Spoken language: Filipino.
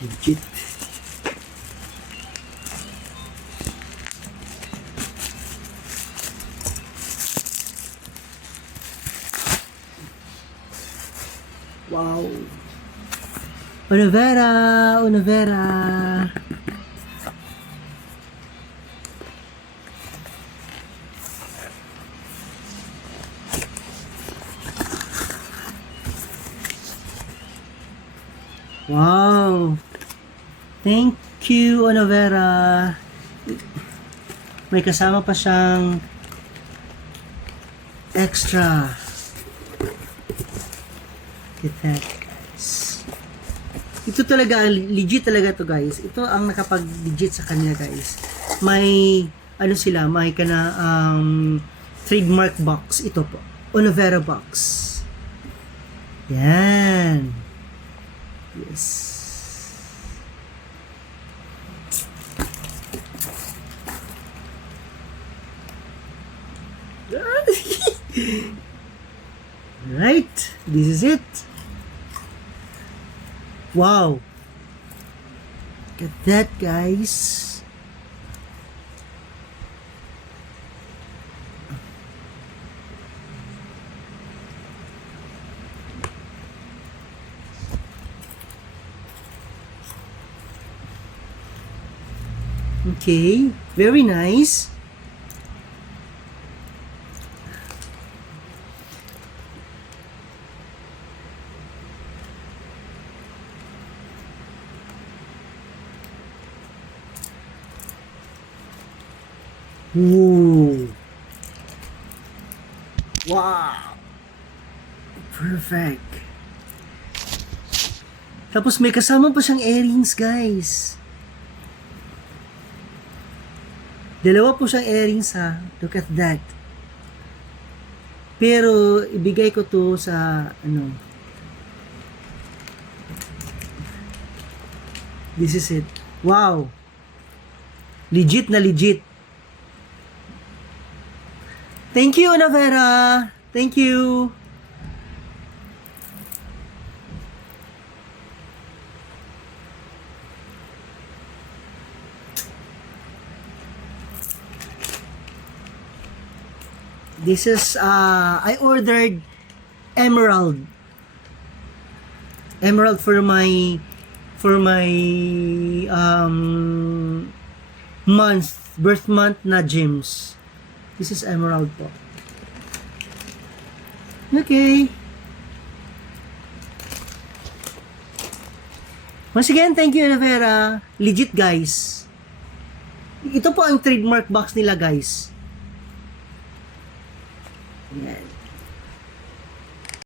Legit. Wow. Univera, Univera. Wow. Thank you, Univera. May kasama pa siyang extra. Look at that, guys. Ito talaga, legit talaga to, guys. Ito ang nakapag-legit sa kanya, guys. May, ano sila, may trademark box. Ito po. Univera box. Yan. Yes. Right. This is it. Wow. Look at that, guys. Okay, very nice. Ooh. Wow. Perfect. Tapos may kasama pa siyang earrings, guys. Dalawa po siyang earrings, ha. Look at that. Pero ibigay ko to sa This is it. Wow. Legit na legit. Thank you, Univera. Thank you. This is I ordered emerald for my birth month na gems. This is emerald po. Okay. Once again, thank you, Univera. Legit, guys. Ito po ang trademark box nila, guys. Yan.